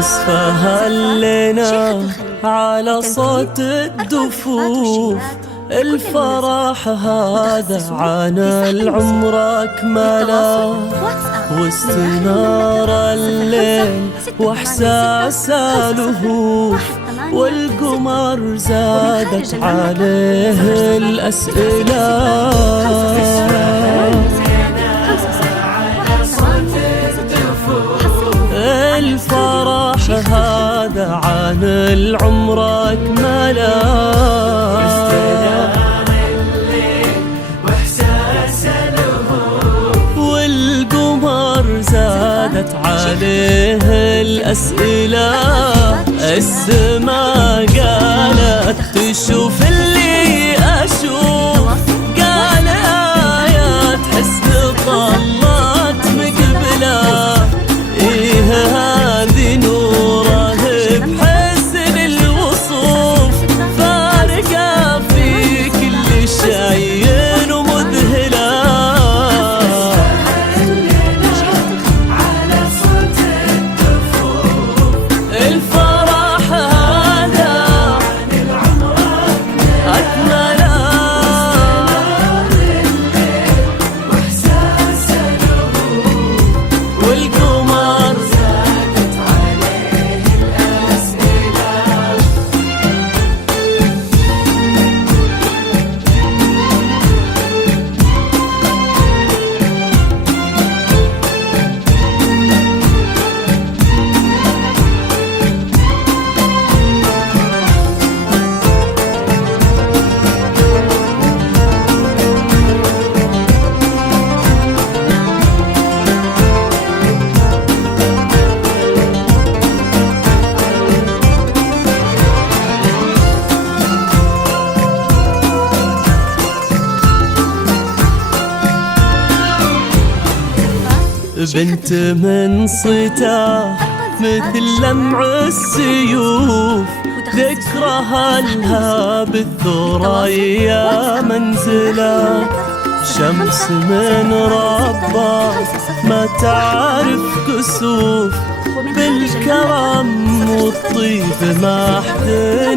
اسفها لنا على صوت الدفوف، الفرح هذا عن العمر أكمله، واستنار الليل واحساس الهوف، والقمر زادت عليه الأسئلة. الفرح هذا عن العمر أكمله، والقمر زادت عليه الأسئلة. السما قالت تشوف اللي أشوف، قال آيات حسن طلت مقبله، إيه هذه نوره بحسن الوصوف، فارقة في كل شيء ومذهلة. الفرح هذا عن العمر أكمله، واحساس والقمر زادت عليه الأسئلة. بنت من صيته مثل لمع السيوف، ذكرها لها بالثريا منزله، شمس من ربه ما تعرف كسوف، بالكرم والطيب ما حد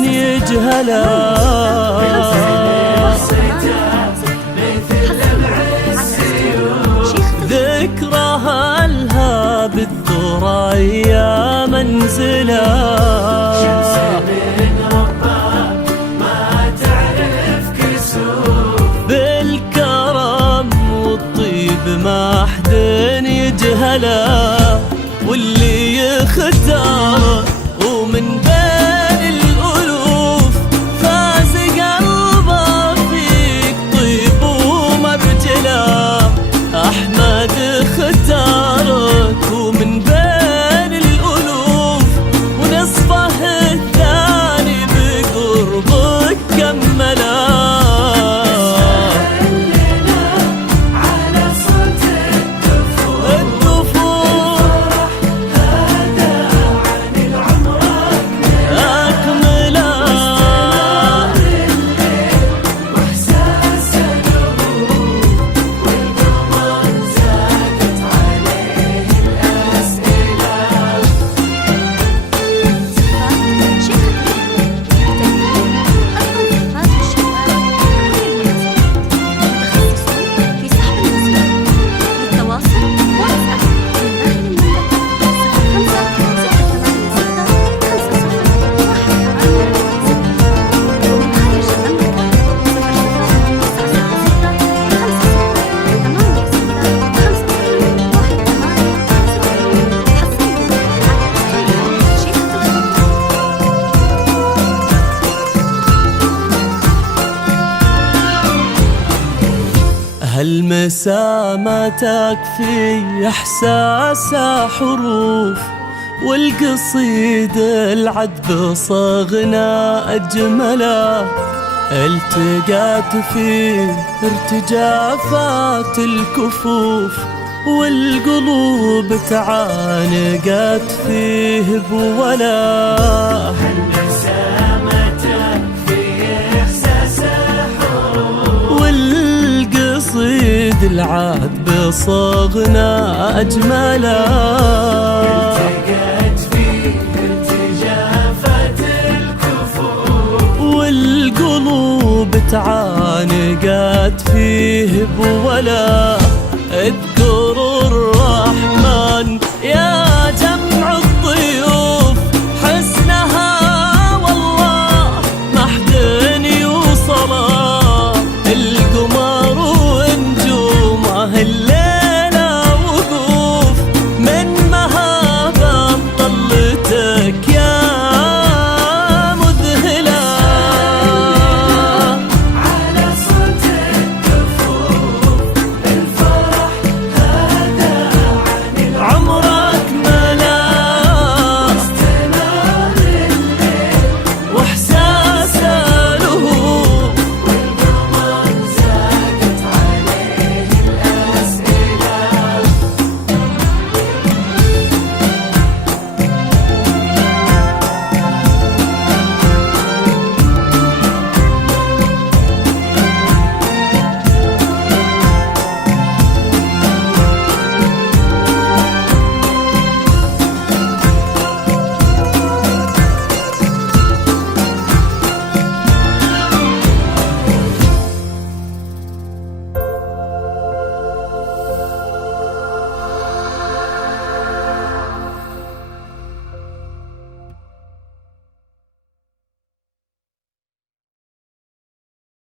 يجهلها. ذكرها لها بالثريا منزله، شمس من ربك ما تعرف كسوف، بالكرم والطيب ما حد يجهله، واللي يختار ومن بين الألوف، فاز قلبه فيك طيب ومرجله. أحمد اختارك ومن بين الألوف، ونصفه الثاني بقربك كمله. على صوت الدفوف، هذا عن العمر أكمله، واحساس هالمسا ما تكفي إحساس حروف، والقصيد العذب صغنا أجمله، التقات فيه ارتجافات الكفوف، والقلوب تعانقت فيه بولا. هالمسا ما تكفي إحساس حروف، والقصيد العذب صغنا أجمله، التقات فيه تعانقت فيه بولا